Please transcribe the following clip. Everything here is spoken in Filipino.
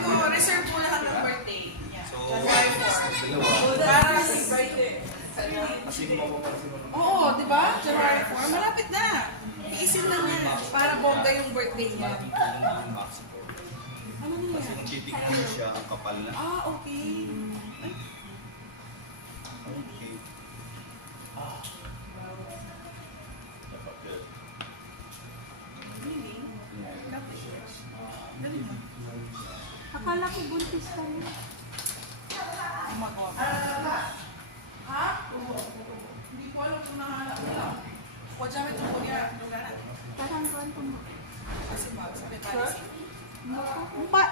ko, reserve po lahat ng birthday. So, January 4. dalawa. Para si birthday. Kasi Oo, di ba? January 4. Malapit na. Iisin lang niya. Para bongga yung birthday niya. Ano na Kasi yan? kung titignan mo siya, ang kapal na. Ah, okay. Ay, Okay. really? Galing mo. Akala ko buntis ka niya. Gumagawa pa. Ha? Hindi ko alam kung nahanap ko lang. Wajah itu punya negara. Parang kwento mo. Kasi sabi pa rin. Empat.